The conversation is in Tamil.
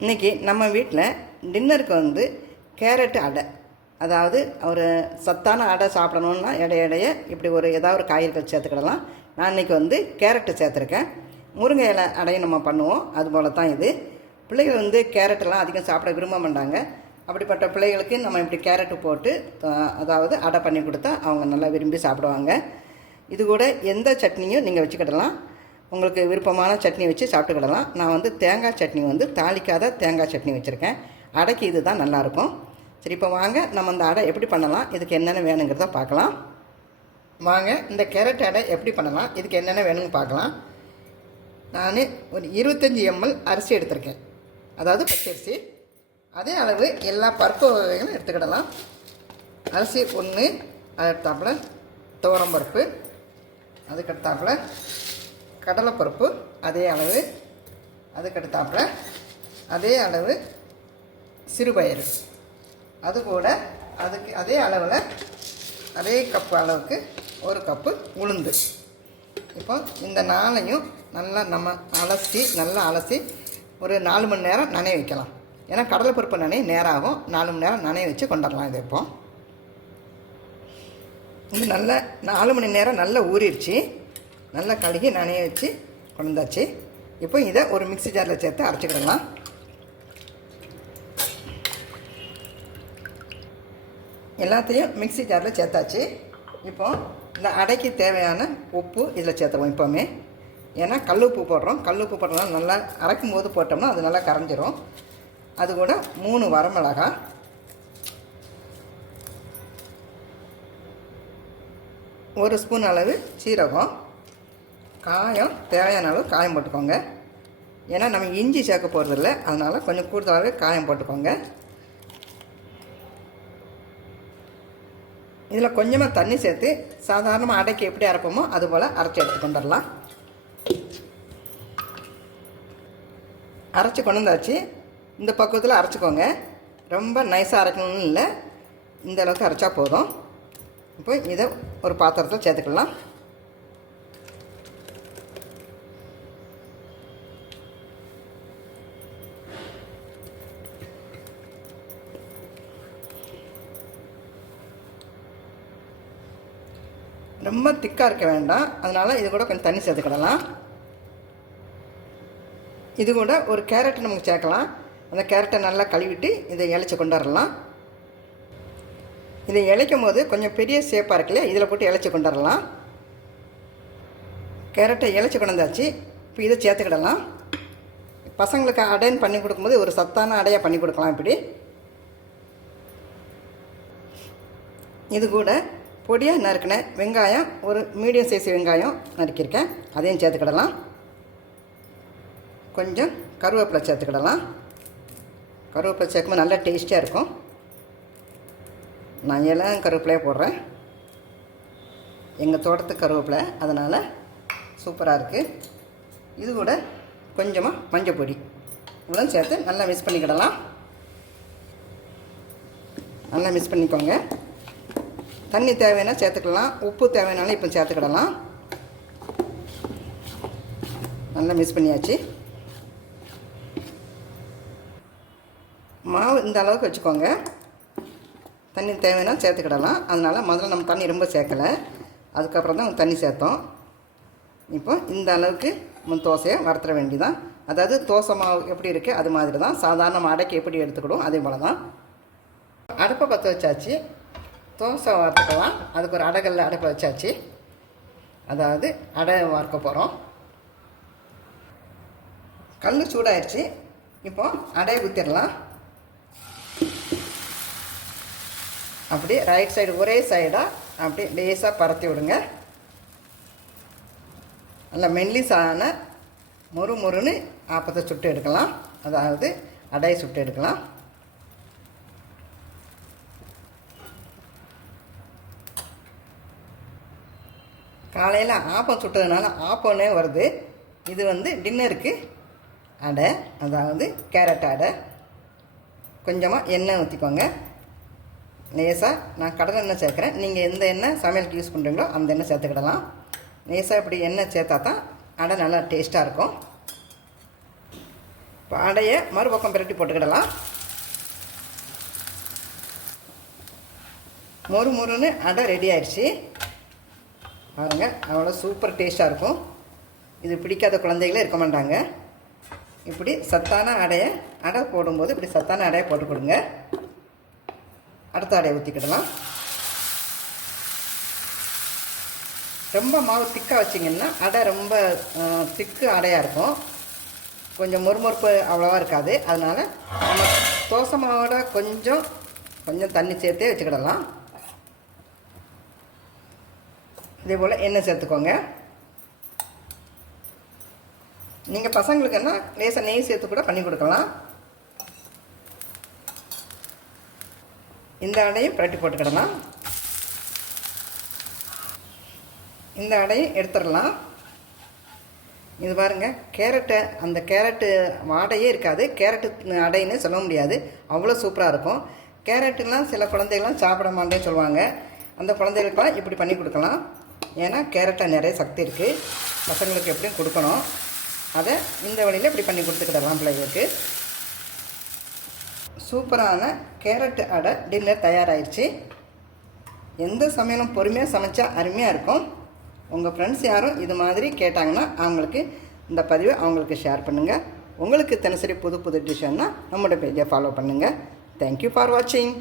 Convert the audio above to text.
இன்றைக்கி நம்ம வீட்டில் டின்னருக்கு வந்து கேரட் அடை, அதாவது ஒரு சத்தான அடை சாப்பிடணுன்னா இடைய இப்படி ஏதாவது ஒரு காய்கறிகள் சேர்த்துக்கிடலாம். நான் இன்றைக்கி வந்து கேரட்டு சேர்த்துருக்கேன். முருங்கை இலை அடையும் நம்ம பண்ணுவோம், அதுபோல் தான் இது. பிள்ளைகள் வந்து கேரட்டெல்லாம் அதிகம் சாப்பிட விரும்ப மாட்டாங்க. அப்படிப்பட்ட பிள்ளைகளுக்கு நம்ம இப்படி கேரட்டு போட்டு அதாவது அடை பண்ணி கொடுத்தா அவங்க நல்லா விரும்பி சாப்பிடுவாங்க. இது கூட எந்த சட்னியும் நீங்கள் வச்சுக்கிடலாம். உங்களுக்கு விருப்பமான சட்னி வச்சு சாப்பிட்டுக்கிடலாம். நான் வந்து தேங்காய் சட்னி வந்து தாளிக்காத தேங்காய் சட்னி வச்சுருக்கேன். அடைக்கு இது தான் நல்லாயிருக்கும். சரி, இப்போ வாங்க நம்ம இந்த அடை எப்படி பண்ணலாம், இதுக்கு என்னென்ன வேணுங்கிறத பார்க்கலாம். வாங்க இந்த கேரட் அடை எப்படி பண்ணலாம், இதுக்கு என்னென்ன வேணும்னு பார்க்கலாம். நான் ஒரு 25 ml அரிசி எடுத்திருக்கேன், அதாவது பச்சரிசி. அதே அளவு எல்லா பருப்பு வகைகளும் எடுத்துக்கிடலாம். அரிசி ஒன்று, அதுக்கடுத்தாப்பில் துவரம்பருப்பு, அதுக்கடுத்தாப்பில் கடலைப்பருப்பு அதே அளவு, அதுக்கடுத்தாப்பில் அதே அளவு சிறுபயிறு, அதுக்கூட அதுக்கு அதே அளவில் அதே கப்பு அளவுக்கு ஒரு கப்பு உளுந்து. இப்போ இந்த நாளையும் நல்லா நம்ம நல்லா அலசி ஒரு 4 மணி நேரம் நனைய வைக்கலாம். ஏன்னா கடலைப்பருப்பு நனைய நேரம் ஆகும். 4 மணி நேரம் நனைய வச்சு கொண்டுடலாம். இது இப்போ இது நல்லா 4 மணி நேரம் நல்லா ஊறிடுச்சு. நல்லா கழுகி நனைய வச்சு கொண்டு வந்தாச்சு. இப்போ இதை ஒரு மிக்ஸி ஜாரில் சேர்த்து அரைச்சிக்கிடலாம். எல்லாத்தையும் மிக்ஸி ஜாரில் சேர்த்தாச்சு. இப்போ இந்த அடைக்கு தேவையான உப்பு இதில் சேர்த்துருவோம் இப்போவுமே. ஏன்னா கல்லுப்பு போடுறோம். கல்லுப்பு போட்டோம்னா நல்லா அரைக்கும் போது போட்டோம்னா அது நல்லா கரைஞ்சிரும். அது கூட 3 வரமிளகாய், ஒரு ஸ்பூன் அளவு சீரகம், காயம் தேவையான அளவு காயம் போட்டுக்கோங்க. ஏன்னா நம்ம இஞ்சி சேர்க்க போகிறதில்ல, அதனால் கொஞ்சம் கூடுதலாகவே காயம் போட்டுக்கோங்க. இதில் கொஞ்சமாக தண்ணி சேர்த்து சாதாரணமாக அடைக்கு எப்படி அரைப்போமோ அதுபோல் அரைச்சி எடுத்து கொண்டுடலாம். அரைச்சி கொண்டு வந்தாச்சு. இந்த பக்குவத்தில் அரைச்சிக்கோங்க. ரொம்ப நைஸாக அரைக்கணும்னு இல்லை, இந்த அளவுக்கு அரைச்சா போதும். இப்போ இதை ஒரு பாத்திரத்தில் சேர்த்துக்கலாம். ரொம்ப திக்காக இருக்க வேண்டாம், அதனால் இது கூட கொஞ்சம் தண்ணி சேர்த்துக்கிடலாம். இது கூட ஒரு கேரட் நமக்கு சேர்க்கலாம். அந்த கேரட்டை நல்லா கழுவிட்டு இதை இலைச்சி கொண்டுடலாம். இதை இலைக்கும் போது கொஞ்சம் பெரிய ஷேப்பாக இருக்குல்ல, இதில் போட்டு இலைச்சி கொண்டுடலாம். கேரட்டை இலைச்சி கொண்டு வந்தாச்சு. இப்போ இதை சேர்த்துக்கிடலாம். பசங்களுக்கு அடைன்னு பண்ணி கொடுக்கும்போது ஒரு சத்தான அடையாக பண்ணி கொடுக்கலாம். இப்படி இது கூட பொடியாக நறுக்கின வெங்காயம், ஒரு மீடியம் சைஸ் வெங்காயம் நறுக்கியிருக்கேன், அதையும் சேர்த்துக்கிடலாம். கொஞ்சம் கருவேப்பிலை சேர்த்துக்கிடலாம். கருவேப்பிலை சேர்க்கும்போது நல்லா டேஸ்டியாக இருக்கும். நான் எல்லாம் கருவேப்பிலையே போடுறேன். எங்கள் தோட்டத்துக்கு கருவேப்பிலை, அதனால் சூப்பராக இருக்குது. இது கூட கொஞ்சமாக மஞ்சள் பொடி இவ்வளோ சேர்த்து நல்லா மிக்ஸ் பண்ணிக்கிடலாம். நல்லா மிக்ஸ் பண்ணிக்கோங்க. தண்ணி தேவைன்னா சேர்த்துக்கலாம், உப்பு தேவைனாலும் இப்போ சேர்த்துக்கிடலாம். நல்லா மிக்ஸ் பண்ணியாச்சு. மாவு இந்த அளவுக்கு வச்சுக்கோங்க. தண்ணி தேவைன்னா சேர்த்துக்கிடலாம். அதனால் முதல்ல நம்ம தண்ணி ரொம்ப சேர்க்கலை, அதுக்கப்புறம் தான் தண்ணி சேர்த்தோம். இப்போ இந்த அளவுக்கு தோசையை வறுத்துற வேண்டிதான். அதாவது தோசை மாவு எப்படி இருக்குது அது மாதிரி தான். சாதாரண அடைக்கு எப்படி எடுத்துக்கிடும் அதே போல் தான். அடுப்பை பற்ற வச்சாச்சு. தோசை வறுத்துக்கலாம். அதுக்கு ஒரு அடைகல்ல அடுப்பை வச்சாச்சு. அதாவது அடை வறுக்க போகிறோம். கல் சூடாயிடுச்சு. இப்போ அடையை ஊற்றிடலாம். அப்படி ரைட் சைடு ஒரே சைடாக அப்படி லேசாக பரத்தி விடுங்க. நல்லா மெல்லிசான முறுமுறுன்னு ஆப்பத்தை சுட்டு எடுக்கலாம், அதாவது அடையை சுட்டு எடுக்கலாம். காலையில் ஆப்பம் சுட்டதுனால ஆப்பம்னே வருது. இது வந்து டின்னருக்கு அடை, அதாவது கேரட் அடை. கொஞ்சமாக எண்ணெய் ஊற்றிக்கோங்க. லேசாக நான் கடலை எண்ணெய் சேர்க்குறேன். நீங்கள் எந்த எண்ணெய் சமையலுக்கு யூஸ் பண்ணுறீங்களோ அந்த எண்ணெய் சேர்த்துக்கிடலாம். லேசாக இப்படி எண்ணெய் சேர்த்தா தான் அடை நல்லா டேஸ்ட்டாக இருக்கும். இப்போ அடையை மறுபக்கம் பிரட்டி போட்டுக்கிடலாம். மொறு மொறுன்னு அடை ரெடி ஆயிடுச்சு பாருங்கள். அவ்வளோ சூப்பர் டேஸ்ட்டாக இருக்கும். இது பிடிக்காத குழந்தைகளே இருக்க மாட்டாங்க. இப்படி சத்தான அடை போடும்போது இப்படி சத்தான அடையை போட்டு கொடுங்க. அடுத்த அடையை ஊற்றிக்கிடலாம். ரொம்ப மாவு திக்காக வச்சிங்கன்னா அடை ரொம்ப திக்கு அடையாக இருக்கும். கொஞ்சம் மொறுமொறுப்பு அவ்வளோவா இருக்காது. அதனால் நம்ம தோசை மாவோட கொஞ்சம் தண்ணி சேர்த்தே வச்சுக்கிடலாம். இதே போல் எண்ணெய் சேர்த்துக்கோங்க. நீங்கள் பசங்களுக்குன்னா லேசாக நெய் சேர்த்து கூட பண்ணி கொடுக்கலாம். இந்த அடையும் பிரட்டி போட்டுக்கிடலாம். இந்த அடையும் எடுத்துடலாம். இது பாருங்கள், அந்த கேரட்டு வாடையே இருக்காது. கேரட்டு அடைன்னு சொல்ல முடியாது, அவ்வளோ சூப்பராக இருக்கும். கேரட்டுலாம் சில குழந்தைகள்லாம் சாப்பிட மாட்டேன்னு சொல்லுவாங்க. அந்த குழந்தைகளுக்கெல்லாம் இப்படி பண்ணி கொடுக்கலாம். ஏன்னா கேரட்டில் நிறைய சக்தி இருக்குது. பசங்களுக்கு எப்படியும் கொடுக்கணும். அதை இந்த வழியில் இப்படி பண்ணி கொடுத்துக்கிடலாம் பிள்ளைகளுக்கு. சூப்பரான கேரட் அடை டின்னர் தயாராகிடுச்சு. எந்த சமையலும் பொறுமையாக சமைச்சா அருமையாக இருக்கும். உங்கள் ஃப்ரெண்ட்ஸ் யாரும் இது மாதிரி கேட்டாங்கன்னா அவங்களுக்கு இந்த பதிவை அவங்களுக்கு ஷேர் பண்ணுங்கள். உங்களுக்கு தினசரி புது டிஷ்ஷுன்னா நம்மளோட பேஜை ஃபாலோ பண்ணுங்கள். தேங்க்யூ ஃபார் வாட்சிங்.